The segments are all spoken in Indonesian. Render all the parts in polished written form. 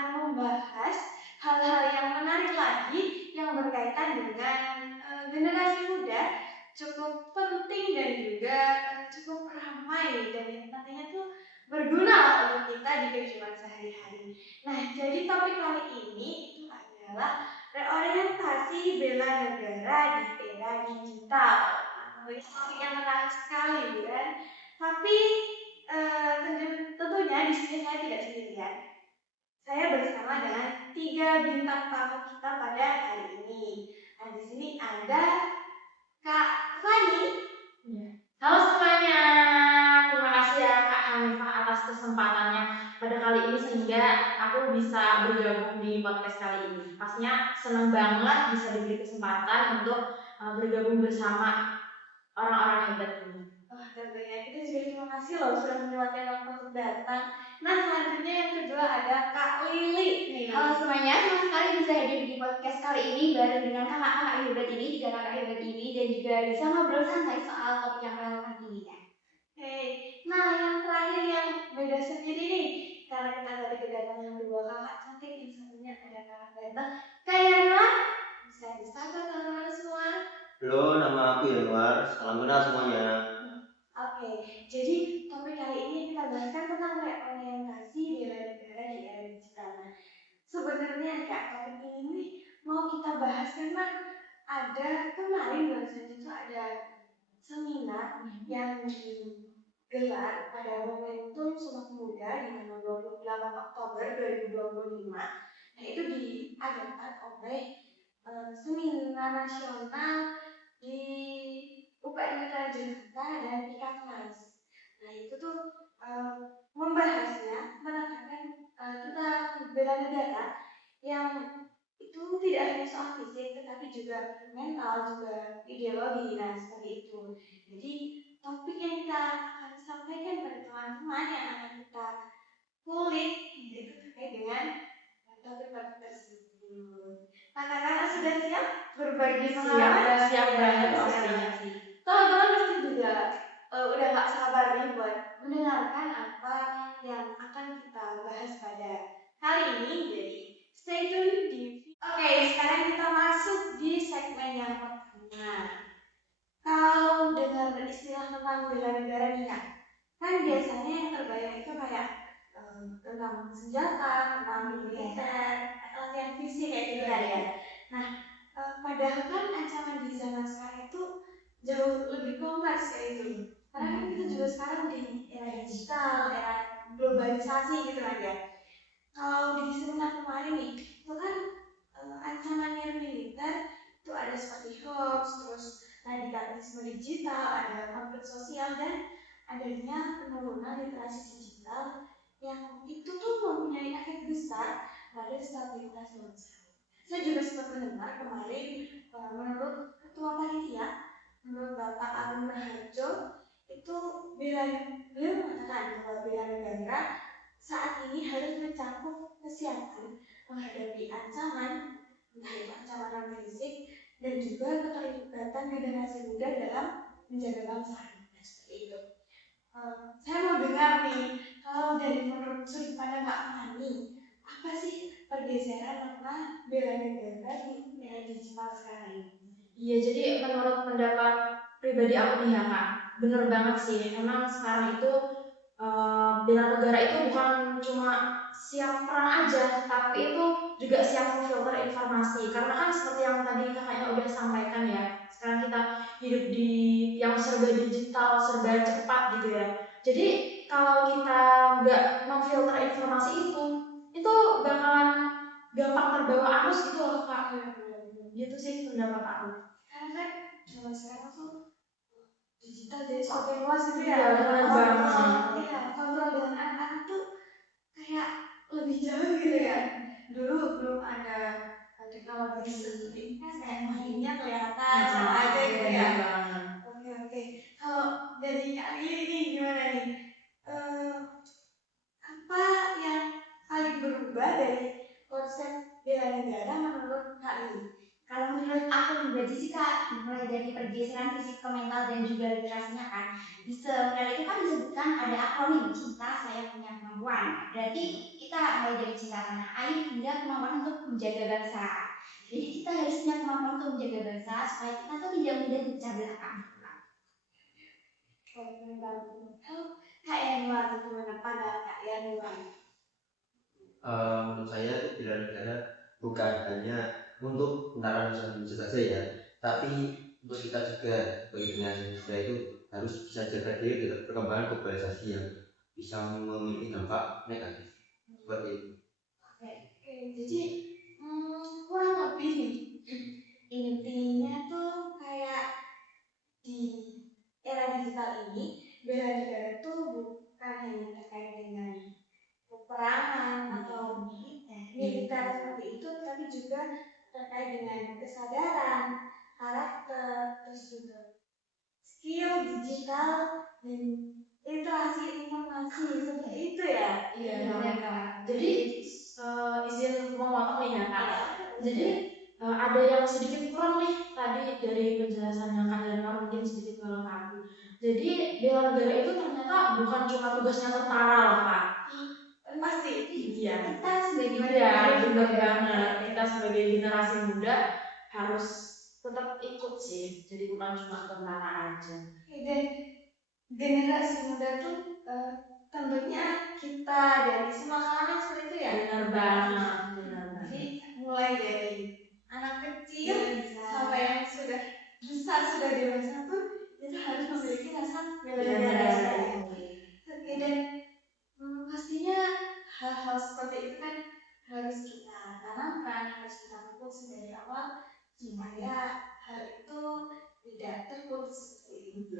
akan membahas hal-hal yang menarik lagi yang berkaitan dengan generasi muda, cukup penting dan juga cukup ramai dan yang nantinya tuh berguna lah untuk kita di kehidupan sehari-hari. Nah, jadi topik kali ini itu adalah reorientasi bela negara di era digital. Topik yang menarik sekali, bukan? Tapi tentunya di sini saya tidak sendirian. Saya bersama dengan 3 bintang tamu kita pada hari ini. Nah, di sini ada Kak Fani. Halo semuanya, terima kasih ya Kak Hanifah atas kesempatannya pada kali ini sehingga aku bisa bergabung di podcast kali ini. Pastinya senang banget bisa diberi kesempatan untuk bergabung bersama orang-orang hebat ini. Tentunya kita juga terima kasih loh sudah menyempatkan waktu untuk datang. Nah, selanjutnya yang kedua ada Kak Lili. Halo semuanya, senang sekali bisa hadir di podcast kali ini bareng dengan kakak-kakak hebat ini, 3 kakak hebat ini, dan juga bisa ngobrol santai soal topik yang relevan ini ya. Nah yang terakhir yang beda sendiri nih, karena kita tadi kedatangan 2 kakak cantik, yang satunya ada kakak ganteng, Kak Yanwar. Bisa disapa teman-teman semua. Halo, nama aku Yanwar. Salam kenal semuanya. Oke, jadi topik kali ini kita bahaskan tentang reorientasi bela negara di era digital. Nah, sebenarnya Kak, topik ini mau kita bahas karena ada kemarin baru saja itu ada seminar yang digelar pada momentum Sumpah Pemuda di tanggal 28 Oktober 2025. Nah, itu diadakan oleh seminar nasional di UPN Mitra Jakarta dan Ikatmas. Nah, itu tuh membahasnya menekankan tentang bela negara yang itu tidak hanya soal fisik tetapi juga mental, juga ideologi. Nah, seperti itu. Jadi topik yang kita akan sampaikan pada teman-teman yang akan kita kulik itu terkait dengan topik-topik tersebut. Nah, kakak sudah siap berbagi pengalaman? Siap banget pastinya sih. Teman-teman pasti juga udah gak sabar nih buat mendengarkan apa yang akan kita bahas pada kali ini. Jadi stay tune di. Oke, sekarang kita masuk di segmen yang pertama. Kalau dengar istilah tentang bela negara nih Kak, kan biasanya yang terbayang itu kayak tentang senjata, tentang militer, latihan fisik kayak gitu kan ya. Nah, padahal kan ancaman di zaman sekarang itu jauh lebih kompleks kayak itu. Karena kan kita juga sekarang di era digital, era globalisasi gitu kan ya. Kalau di seminar kemarin nih, itu kan ancaman militer itu ada seperti hoax, terus radikalisme digital, ada konflik sosial dan adanya penurunan literasi digital yang itu tuh mempunyai efek besar pada stabilitas bangsa. Saya juga sempat mendengar kemarin menurut ketua panitia, menurut Bapak Agung Raharjo itu beliau mengatakan bahwa bela negara saat ini harus mencakup kesiapan menghadapi ancaman, entah itu ancaman non fisik dan juga keterlibatan generasi muda dalam menjaga bangsa. Nah, seperti itu. Saya mau dengar nih, kalau dari menurut sudut pandang Kak Fani, apa sih pergeseran makna bela negara di era digital sekarang ini? Iya, jadi menurut pendapat pribadi aku nih ya Kak, bener banget sih. Emang sekarang itu bela negara itu bukan cuma siap perang aja, tapi itu juga siap memfilter informasi. Karena kan seperti yang tadi kakaknya udah sampaikan ya, sekarang kita hidup di yang serba digital, serba cepat gitu ya. Jadi kalau kita nggak memfilter informasi itu bakalan gampang terbawa arus gitu loh Kak. Gitu sih pendapat aku. Karena kan zaman sekarang tuh digital jadi semakin luas gitu ya. Iya, benar banget. Iya, kontrol dengan anak-anak tuh kayak lebih jauh gitu ya. Dulu belum ada teknologi seperti ini kan kayak mainnya kelihatan sama aja gitu ya. Oke. Kalau dari Kak Lili nih gimana nih? Apa yang paling berubah dari konsep bela negara menurut Kak Lili? Kalau menurut aku pribadi sih Kak, mulai dari pergeseran fisik ke mental dan juga literasinya kan. Di seminar itu kan disebutkan ada akronim cinta saya punya kemampuan. Berarti itu kita, mulai dari cinta tanah air hingga kemampuan untuk menjaga bangsa. Jadi kita harus punya kemampuan untuk menjaga bangsa supaya kita tuh tidak mudah dipecah belahkan. Kak Yanuar, gimana pandangan Kak Yanuar? Menurut saya itu bela negara bukan hanya untuk tentara Indonesia saja ya, tapi untuk kita juga sebagai generasi muda itu harus bisa jaga diri dari perkembangan globalisasi yang bisa memiliki dampak negatif seperti itu. Oke, jadi kurang lebih nih intinya tuh kayak di era digital ini bela negara tuh bukan hanya terkait dengan peperangan atau militer seperti itu, tapi juga terkait dengan kesadaran, karakter, terus juga skill digital dan literasi informasi seperti itu ya. Iya, benar Kak. jadi izin memotong nih ya Kak. Jadi ada yang sedikit kurang nih tadi dari penjelasannya Kak Januar, mungkin sedikit melengkapi. Jadi bela negara itu ternyata bukan cuma tugasnya tentara loh Kak. Pasti. Iya. Kita sebagai Iya, benar banget. Kita sebagai generasi muda harus tetap ikut sih. Jadi bukan cuma tentara aja. Dan generasi muda tuh tentunya kita dari semua kalangan seperti itu ya. Benar banget, benar banget. Jadi mulai dari anak kecil sampai yang sudah besar, sudah dewasa pun itu harus memiliki rasa bela negara ya. Oke, dan pastinya hal-hal seperti itu kan harus kita tanamkan, harus kita pupuk dari awal supaya hal itu tidak terputus seperti itu.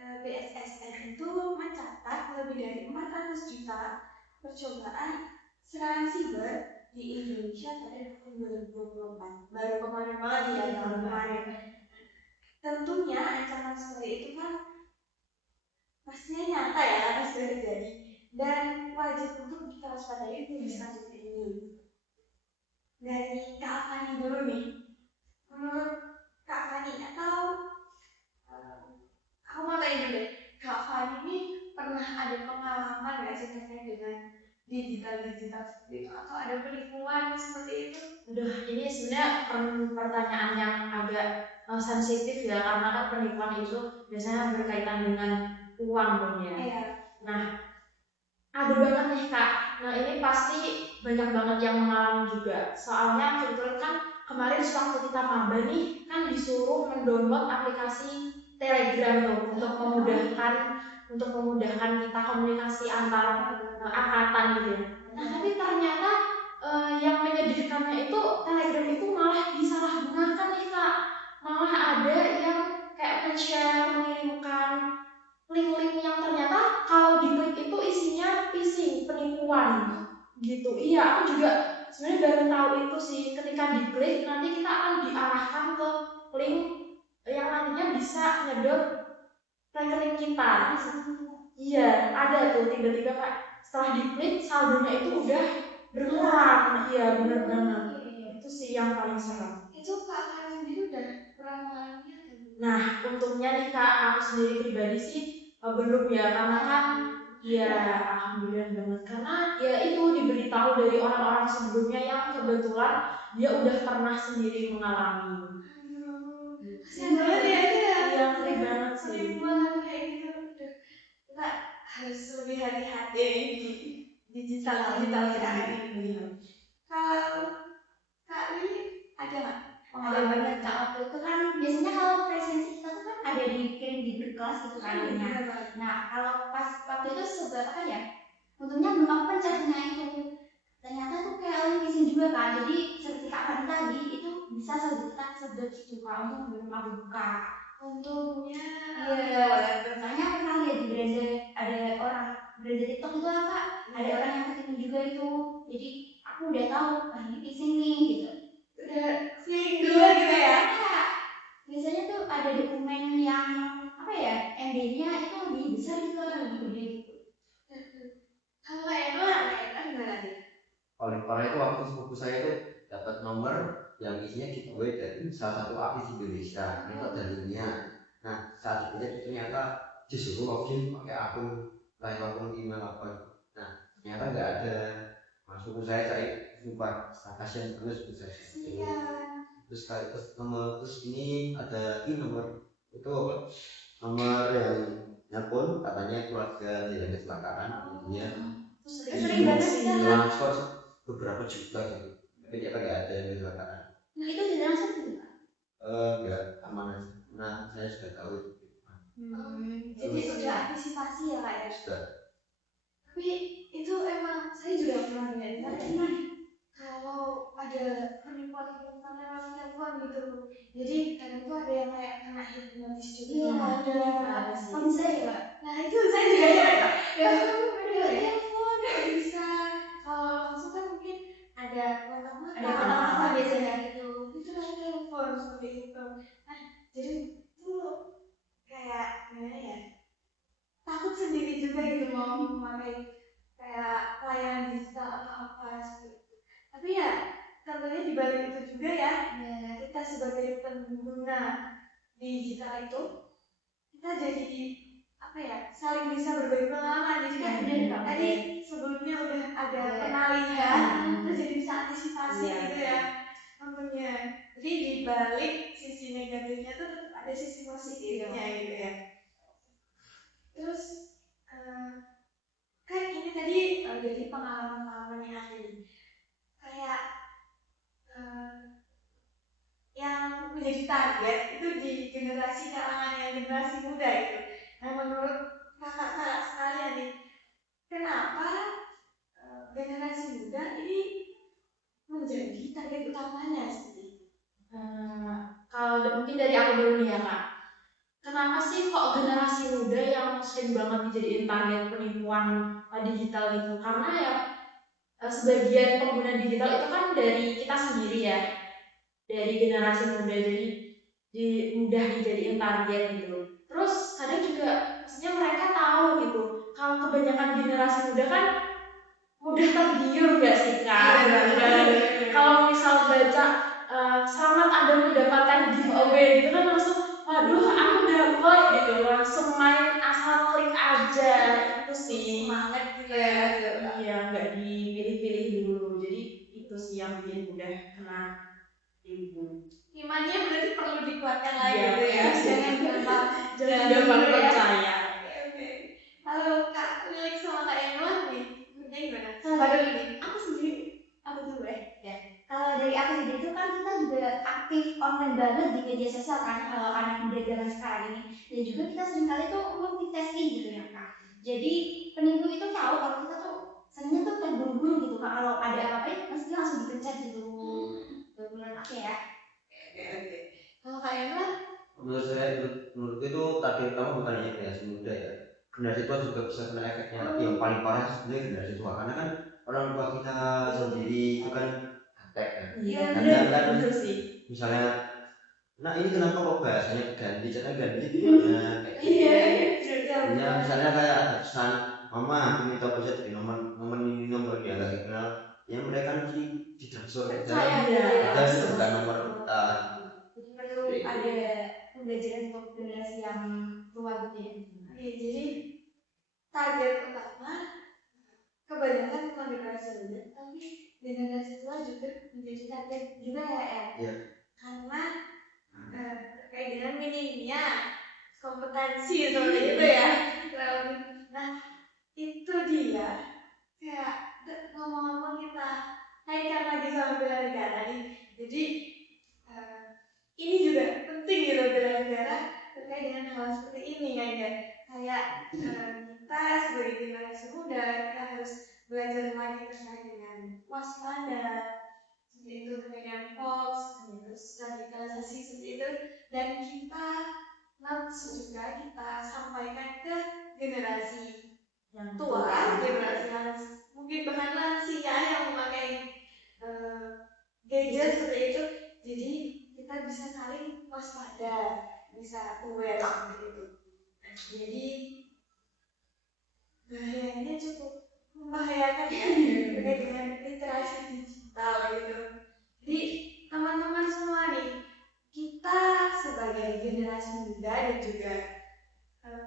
BSSN itu mencatat lebih dari 400 juta percobaan serangan siber di Indonesia pada tahun 2024. Baru kemarin banget ya, tahun kemarin. Tentunya ancaman seperti itu kan pastinya nyata ya karena sudah terjadi dan wajib untuk kita waspadai di selanjutnya ini. Dari Kak Fani dulu nih. Menurut Kak Fani atau aku mau tanya dulu deh, Kak Fani ini pernah ada pengalaman nggak sih terkait dengan digital seperti itu atau ada penipuan seperti itu? Udah, ini sebenarnya pertanyaan yang agak sensitif ya, karena kan penipuan itu biasanya berkaitan dengan uang dong ya. Iya. Nah, ada banget nih Kak. Nah ini pasti banyak banget yang mengalami juga. Soalnya kebetulan kan kemarin sewaktu kita maba nih kan disuruh mendownload aplikasi Telegram tuh untuk memudahkan kita komunikasi antar angkatan gitu ya. Nah tapi ternyata yang menyedihkannya itu Telegram itu malah disalahgunakan nih Kak. Malah ada yang kayak men-share, mengirimkan link-link yang ternyata kalau diklik itu isinya phishing, penipuan gitu. Iya, aku juga sebenarnya baru tahu itu sih. Ketika diklik nanti kita akan diarahkan ke link yang nantinya bisa nyedot rekening kita. Iya, ada tuh tiba-tiba Kak, setelah diklik saldonya itu udah berkurang. Iya, benar banget. Itu sih yang paling serem. Itu Kak Fani sendiri udah pernah mengalaminya? Nah, untungnya nih Kak, aku sendiri pribadi sih belum ya, karena kan ya alhamdulillah banget, karena ya itu diberitahu dari orang-orang sebelumnya yang kebetulan dia udah pernah sendiri mengalami. Kasian banget ya itu ya. Iya, ngeri banget sih. Penipuan kayak gitu. Kita harus lebih hati-hati di digital era ini. Kalau Kak Lili ada nggak? Ada banget Kak. Waktu itu kan biasanya kalau presensi kita tuh kan ada dikirim di grup kelas gitu kan. Nah kalau pas waktu itu seberapa ya, untungnya belum aku pencetnya itu ternyata tuh kayak link phishing juga kan. Jadi seperti Kak Fani tadi itu bisa sedetik juga untuk belum aku buka. Untungnya Iya, soalnya pernah lihat di beranda ada orang beranda TikTok itu apa? Ada orang yang ketipu juga itu. Jadi aku udah tahu, ini phishing nih gitu. Udah feeling dulu gitu ya. Biasanya tuh ada dokumen yang apa ya, MB-nya itu lebih besar gitu, lebih gede gitu. Kalau Edward gimana nih? Oleh itu waktu sepupu saya itu dapat nomor yang isinya giveaway dari salah satu artis Indonesia, itu ada linknya. Nah saat itu ternyata disuruh login pakai akun email apa. Nah ternyata nggak ada. Masuk saya sumpah kasihan terus bisa terus terus ini ada lagi nomor itu apa, nomor yang nelpon katanya keluarga yang kecelakaan dia sering banget kan transfer beberapa juta gitu, tapi ternyata nggak ada yang kecelakaan. Nah itu di dalam situ juga. Nggak aman aja. Nah saya sudah tahu. Jadi udah antisipasi ya kak ya. Sudah. Tapi itu emang saya juga pernah dengar karena kalau ada penipuan lewat telepon gitu, jadi kadang tuh ada yang kayak kena hipnotis juga, ada Bisa juga. nah itu saya juga ya lewat telepon kok bisa, kalau langsung kan mungkin ada kontak biasanya gitu. itu lewat telepon seperti itu. Nah jadi itu kayak gimana ya, takut sendiri juga gitu mau memakai kayak layanan digital atau apa seperti itu. Tapi ya tentunya di balik itu juga ya, kita sebagai pengguna digital itu kita jadi apa ya, saling bisa berbagi pengalaman. Jadi kan tadi sebelumnya udah ada pengalihan, terus jadi bisa antisipasi gitu ya tentunya. Jadi di balik sisi negatifnya tuh tetap ada sisi positifnya gitu ya. Terus kan ini tadi dari pengalaman-pengalaman yang ada nih, kayak yang menjadi target itu di generasi kalangan yang generasi muda gitu. Nah menurut kakak-kakak sekalian nih, kenapa generasi muda ini menjadi target utamanya sih? Kalau mungkin dari aku dulu nih ya kak, kenapa sih kok generasi muda yang sering banget dijadiin target penipuan digital gitu? Karena ya sebagian pengguna digital itu kan dari kita sendiri ya, dari generasi muda, jadi mudah dijadiin target gitu. Terus kadang juga maksudnya mereka tahu gitu kalau kebanyakan generasi muda kan mudah tergiur gak sih kak? Kalau misal baca selamat Anda mendapatkan giveaway gitu kan langsung waduh aku dapat gitu, langsung main asal klik aja, itu sih semangat gitu ya. iya nggak dipilih-pilih dulu, jadi itu sih yang bikin mudah kena tipu. Imannya berarti perlu dikuatkan lagi Iya, gitu ya, jangan gampang gampang percaya. Oke. Kalau Kak Lilik sama Kak Yanuar nih, gimana? Sama dulu nih. Aku sendiri, aku dulu ya. Kalau dari aku sendiri itu kan kita juga aktif online banget di media sosial kan, kalau anak muda zaman sekarang ini. Dan juga kita seringkali tuh multitasking gitu ya kak. Jadi penipu itu tahu kalau kita tuh seringnya tuh terburu-buru gitu kak. Kalau ada apa-apa itu pasti langsung dipencet gitu. Menurut aku ya. Oke. Kalau Kak Yanuar? Menurut saya, menurut itu target utama bukan hanya generasi muda ya. Generasi tua juga bisa kena efeknya, tapi yang paling parah sebenarnya generasi tua, karena kan orang tua kita sendiri itu kan gaptek kan. Iya, Kadang kan bener sih. misalnya, nah ini kenapa kok bahasanya ganti, jangan ganti gimana? Iya. Misalnya kayak ada pesan, mama aku minta bisa dari nomor ini nomor dia nggak dikenal, ya mereka mesti ditransfer ke Percaya dalam, gitu ya. padahal itu bukan nomor kita. Perlu ada pembelajaran untuk generasi yang tua gitu ya. Oke, jadi target utama kebanyakan memang generasi muda, tapi generasi tua juga menjadi target juga ya. Iya. Karena terkait dengan minimnya kompetensi seperti itu ya. Nah itu dia, kayak ngomong-ngomong kita kaitkan lagi sama bela negara nih. Jadi ini juga penting gitu bela negara terkait dengan hal seperti ini kan ya. Kayak kita sebagai generasi muda kita harus belajar lagi terkait dengan waspada seperti itu, terkait dengan hoax, terus radikalisasi seperti itu, dan kita langsung juga kita sampaikan ke generasi yang tua, generasi mungkin bahkan lansia yang memakai gadget seperti itu. Jadi kita bisa saling waspada, bisa aware seperti itu. Jadi bahayanya cukup membahayakan ya terkait dengan literasi digital gitu. Jadi teman-teman semua nih, kita sebagai generasi muda dan juga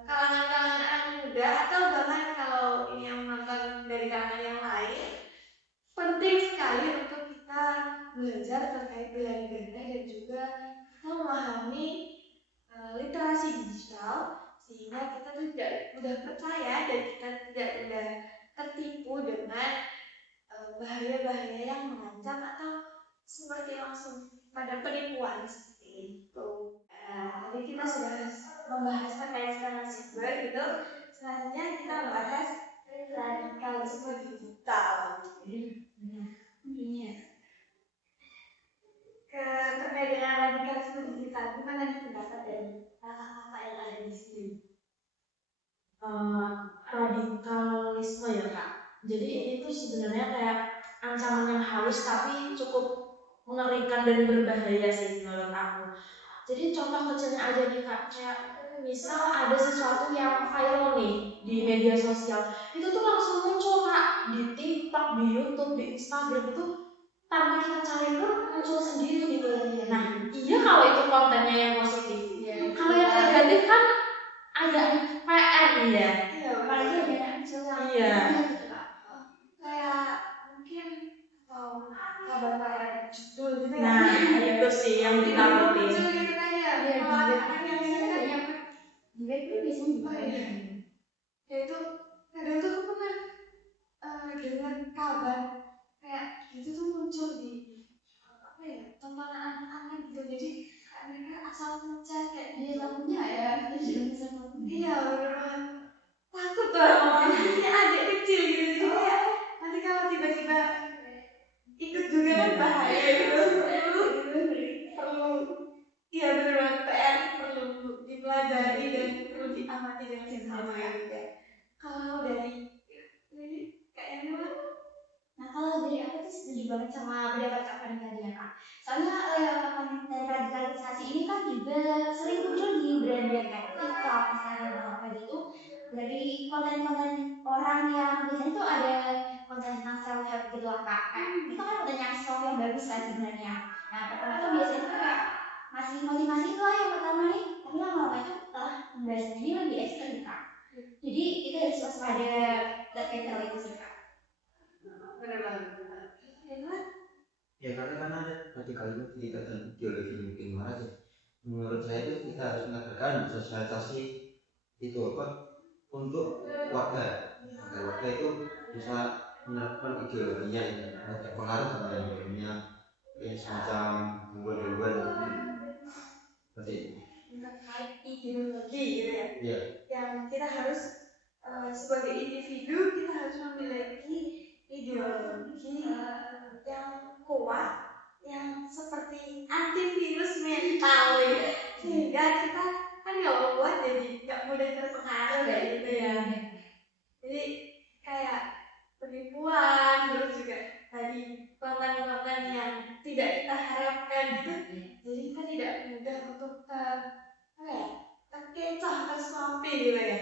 kalangan-kalangan anak muda, atau bahkan kalau ini yang menonton dari kalangan yang sehingga kita tuh tidak mudah percaya dan kita tidak mudah tertipu dengan bahaya-bahaya yang mengancam atau seperti langsung pada penipuan seperti itu. Tadi kita sudah membahas terkait serangan siber gitu. Selanjutnya kita membahas radikalisme digital. Terkait dengan radikalisme digital, gimana nih pendapat dari kakak-kakak yang ada di sini? Radikalisme ya kak. Jadi ini tuh sebenarnya kayak ancaman yang halus tapi cukup mengerikan dan berbahaya sih menurut aku. Jadi contoh kecilnya aja nih kak, kayak misal ada sesuatu yang viral nih di media sosial, itu tuh langsung muncul kak di TikTok, di YouTube, di Instagram itu tanpa kita cari pun muncul sendiri gitu. Nah, iya kalau itu kontennya yang positif. Kalau yang negatif kan agak PR ya. Iya, Apalagi ada anak kecil yang Iya. lihat gitu kak. Kayak mungkin kabar-kabar judul gitu ya. Nah, itu sih yang tiba-tiba ditakutin. muncul gitu kan ya. Iya, Kalau di web anak-anak pun yang biasanya gitu kan banyak kan. Di web pun biasanya juga Oh, iya. banyak. Ya itu kadang tuh aku pernah dengar kabar kayak gitu tuh muncul di apa ya, tontonan anak-anak gitu. Jadi kayak mereka asal pencet kayak Iya, gitu. takutnya ya kita juga bisa takut. Iya, bener banget. Takut tuh orang-orang punya adik kecil gitu. Jadi kayak nanti kalau tiba-tiba ikut juga kan bahaya gitu. Perlu, iya bener banget, PR perlu dipelajari dan perlu diamati dengan seksama gitu ya. Kalau dari kayaknya mah, Nah, kalau dari aku tuh setuju banget sama pendapat Kak Fani tadi ya Kak. Soalnya konten radikalisasi ini kan juga sering muncul di brand-brand kayak TikTok, Instagram atau apa gitu. Dari konten-konten orang yang biasanya tuh ada konten tentang self help gitu lah Kak. Kayak itu kan konten yang self yang bagus kan sebenarnya. Nah, pertama tuh biasanya tuh kayak masih motivasi itu lah yang pertama nih, tapi lama-lama itu pembahasannya ini lebih ekstrim Kak. Jadi kita harus waspada terkait hal itu sih Kak. bener banget. Ya karena ada radikalisme kita dan ideologi mungkin marah sih. Menurut saya itu kita harus mengadakan sosialisasi itu apa untuk warga agar warga itu bisa menerapkan ideologinya itu terpengaruh sama ideologinya kayak semacam duluan seperti itu. Terkait ideologi gitu ya. Iya. Yang kita harus sebagai individu kita harus memiliki ideologi yang kuat, yang seperti antivirus mental ya. Sehingga kita kan nggak membuat jadi nggak mudah terpengaruh kayak gitu ya. Jadi kayak penipuan, terus juga tadi konten-konten yang tidak kita harapkan gitu. Jadi kita tidak mudah untuk terkecoh, tersuapi gitu ya.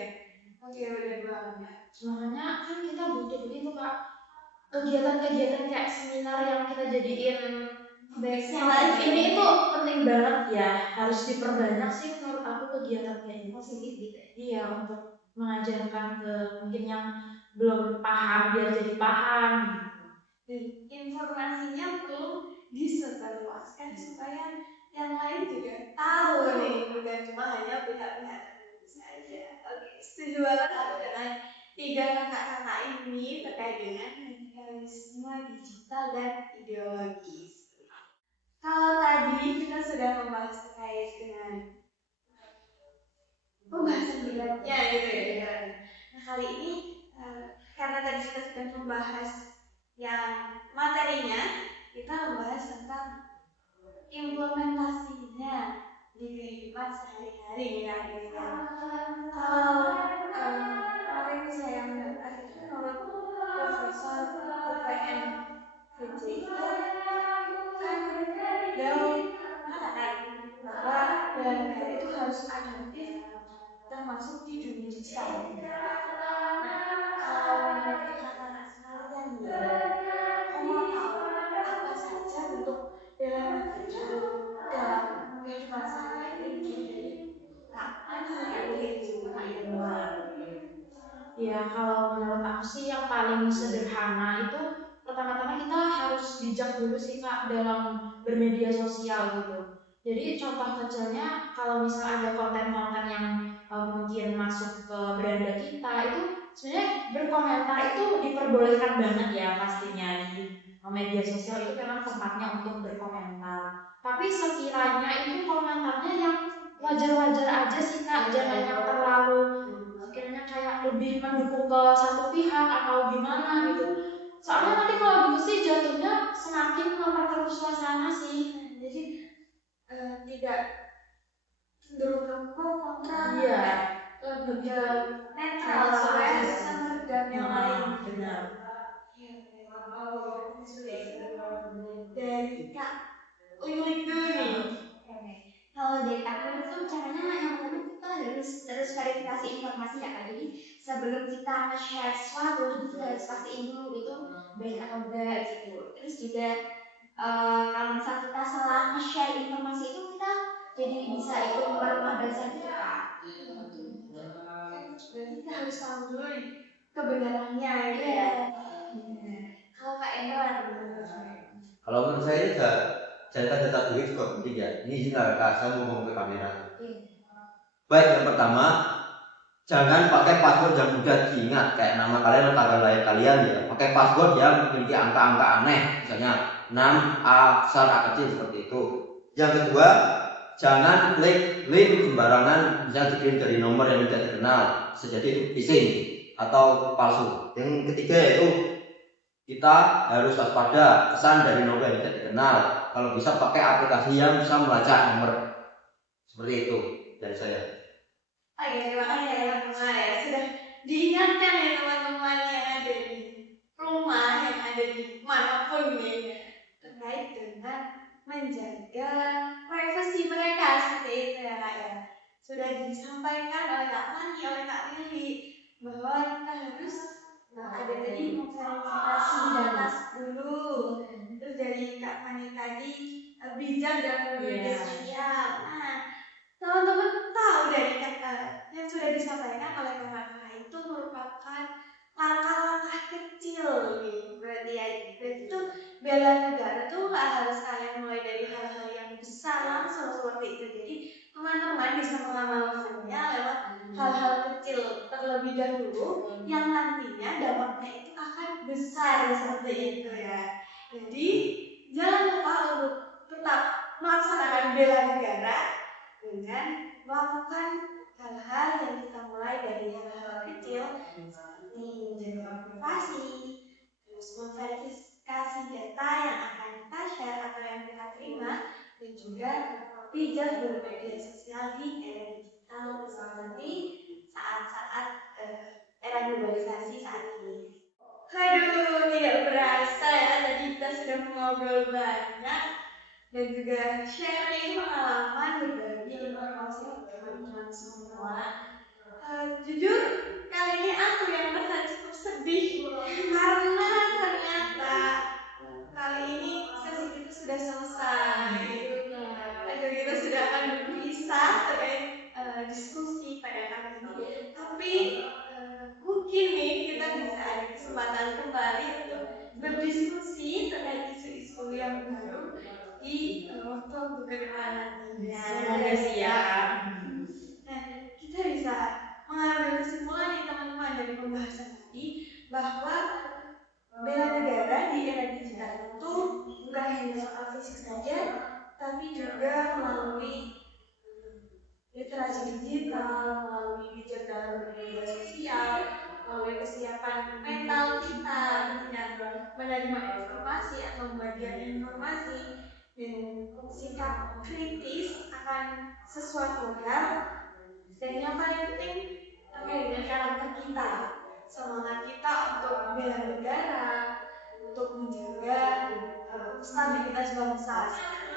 Oke, benar banget. Makanya kan kita butuh itu kak, kegiatan-kegiatan kayak seminar yang kita jadiin live ini itu penting banget ya, harus diperbanyak sih menurut aku kegiatan kayak ini positif gitu. Iya, untuk mengajarkan ke mungkin yang belum paham biar jadi paham gitu. Dan informasinya perlu disebarluaskan supaya yang lain juga tahu nih, bukan cuma hanya pihak-pihak tertentu saja. Oke, setuju banget aku dengan tiga kakak-kakak ini terkait dengan radikalisme digital dan ideologis. Kalau tadi kita sudah membahas terkait dengan pembahasan beratnya gitu ya. Nah kali ini karena tadi kita sudah membahas yang materinya, kita membahas tentang implementasinya di kehidupan sehari-hari nih Kak Delia. Kalau kemarin saya mendengar itu menurut Profesor UPN VJ itu kan beliau mengatakan bahwa bela negara itu harus adaptif termasuk di dunia digital. Nah, kalau menurut kakak-kakak sekalian nih, aku mau tahu apa saja bentuk bela negara dalam kehidupan sehari-hari mungkin dari Kak Ani atau mungkin dari Kak Irma. Ya kalau menurut aku sih yang paling sederhana itu pertama-tama kita harus bijak dulu sih kak dalam bermedia sosial gitu. Jadi contoh kecilnya kalau misal ada konten-konten yang mungkin masuk ke beranda kita, itu sebenarnya berkomentar itu diperbolehkan banget ya pastinya di media sosial itu memang tempatnya untuk berkomentar. Tapi sekiranya itu komentarnya yang wajar-wajar aja sih Kak, jangan yang terlalu sekiranya kayak lebih mendukung ke satu pihak atau gimana gitu. Soalnya nanti kalau gitu sih jatuhnya semakin memperkeruh suasana sih. Jadi tidak cenderung ke pro kontra, Iya, lebih ke netral supaya bisa meredam yang lain. benar. Iya, seperti itu. Dari Kak Lilik dulu nih. Oke. Kalau dari aku itu caranya yang pertama kita terus verifikasi informasi ya Kak. Jadi sebelum kita nge-share sesuatu kita harus pastiin dulu itu baik atau enggak gitu. Terus juga kalau misal kita salah nge-share informasi itu kita jadi bisa ikut melemah bazar gitu Kak. Berarti kita harus tahu dulu nih kebenarannya gitu Iya. ya. Kalau Kak Endra menurut saya. Kalau menurut saya ini jaga data diri juga penting ya. Ini izin Kak, saya mau ngomong ke kamera. Baik, yang pertama, jangan pakai password yang mudah diingat kayak nama kalian atau tanggal lahir kalian ya. Pakai password yang memiliki angka-angka aneh, misalnya 6 aksar A kecil seperti itu. Yang kedua, jangan klik link sembarangan, bisa dikirim dari nomor yang tidak dikenal, sejadi itu phishing atau palsu. Yang ketiga yaitu kita harus waspada pesan dari nomor yang tidak dikenal. Kalau bisa pakai aplikasi yang bisa melacak nomor. Seperti itu dari saya. Oke, terima kasih ya teman-teman ya sudah diingatkan ya teman-teman yang ada di rumah, yang ada di manapun nih terkait dengan menjaga privasi mereka seperti itu ya Kak ya. Sudah disampaikan oleh Kak Fani, oleh Kak Lili bahwa kita harus ada tadi memverifikasi data dulu. Terus dari Kak Fani tadi bijak dalam bermedia sosial. Nah, teman-teman tahu dari yang sudah disampaikan oleh kakak-kakak itu merupakan langkah-langkah kecil nih berarti ya. Berarti tuh bela negara tuh nggak harus kalian mulai dari hal-hal yang besar langsung seperti itu. Jadi teman-teman bisa mengamalkannya lewat hal-hal kecil terlebih dahulu yang nantinya dampaknya itu akan besar seperti itu ya. Jadi jangan lupa untuk tetap melaksanakan bela negara dengan melakukan hal-hal yang kita mulai dari hal-hal kecil seperti menjaga privasi, terus memverifikasi data yang akan kita share atau yang kita terima, dan juga bijak bermedia sosial di era digital seperti saat-saat era globalisasi saat ini. Aduh, tidak berasa ya tadi kita sudah mengobrol banyak dan juga sharing pengalaman, berbagi informasi ke teman-teman semua. Jujur kali ini aku yang merasa cukup sedih karena ternyata kali ini sesi kita sudah selesai. Aduh, kita sudah akan berpisah terkait diskusi pada kali ini. Tapi mungkin nih kita bisa ada kesempatan kembali untuk berdiskusi terkait isu-isu yang baru di waktu-waktu ke depan nantinya. Semoga sih ya Kak. Nah, kita bisa mengambil kesimpulan nih teman-teman dari pembahasan tadi bahwa bela negara di era digital itu bukan hanya soal fisik saja, tapi juga melalui literasi digital, melalui bijak dalam bermedia sosial, melalui kesiapan mental kita ketika menerima informasi atau membagikan informasi, dan sikap kritis akan sesuatu hal, dan yang paling penting terkait dengan karakter kita, semangat kita untuk bela negara, untuk menjaga stabilitas bangsa seperti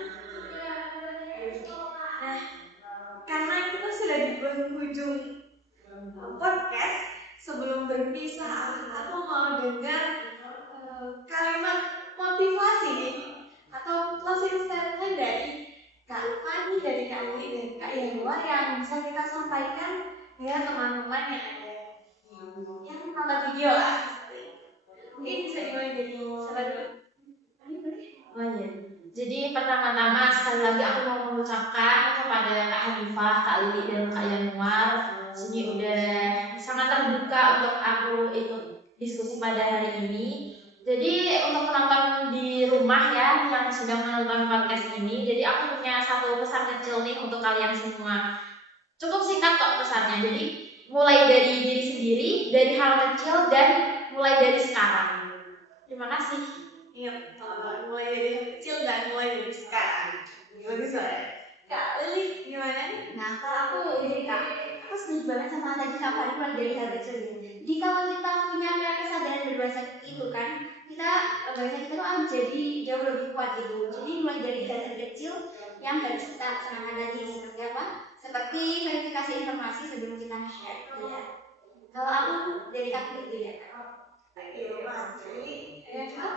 itu. Nah, karena kita sudah di penghujung podcast, sebelum berpisah aku mau dengar kalimat motivasi nih atau closing statement dari Kak Fani, dari Kak Lili, dan Kak Yanuar yang bisa kita sampaikan dengan teman-teman yang ada yang menonton video lah seperti itu. Mungkin bisa dimulai dari siapa dulu? Oh iya. Jadi pertama-tama sekali lagi aku mau mengucapkan kepada Kak Hanifah, Kak Lili dan Kak Yanuar sini udah sangat terbuka untuk aku ikut diskusi pada hari ini. Jadi untuk penonton di rumah ya yang sedang menonton podcast ini, jadi aku punya satu pesan kecil nih untuk kalian semua. Cukup singkat kok pesannya. Jadi mulai dari diri sendiri, dari hal kecil dan mulai dari sekarang. Terima kasih. Iya, teman-teman, mulai dari hal kecil dan mulai dari sekarang. Bagus banget. Kak Lili, gimana nih? Nah, kalau aku gini Kak, aku setuju banget sama tadi Kak Fari mulai dari hal kecil ya. Jadi kalau kita punya kesadaran berbahasa itu kan, kita bahasa kita tuh akan jadi jauh lebih kuat gitu. Jadi mulai dari hal-hal kecil yang harus kita laksanakan tadi seperti apa? Seperti verifikasi informasi sebelum kita share ya. Kalau aku dari aku itu ya Kak. Oke, makasih. Kak?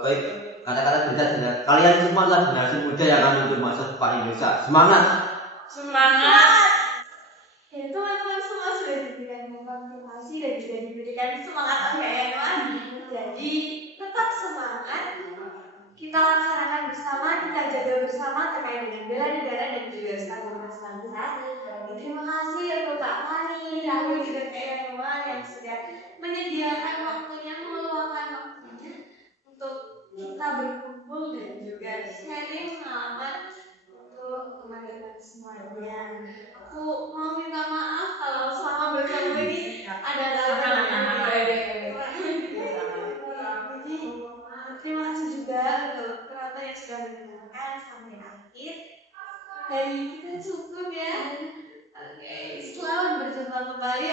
Baik, kata-kata berikutnya kalian semua adalah generasi muda yang akan menuntut masa depan Indonesia. Semangat! Semangat. Ya, teman-teman semua sudah diberikan motivasi dan juga diberikan semangat, oke ya teman. Jadi tetap semangat. Kita laksanakan bersama, kita jaga bersama terkait dengan bela negara dan juga stabilitas bangsa. Terima kasih untuk Kak Fani, Kak Lili, dan Kak Yanuar yang sudah menyediakan waktunya, meluangkan waktunya untuk kita berkumpul dan juga sharing pengalaman untuk teman-teman semuanya. Aku mau minta maaf kalau selama bertemu ini ada kalimat yang jadi terima kasih juga untuk penonton yang sudah mendengarkan sampai akhir. Dari kita cukup ya. Oke, selamat berjumpa kembali.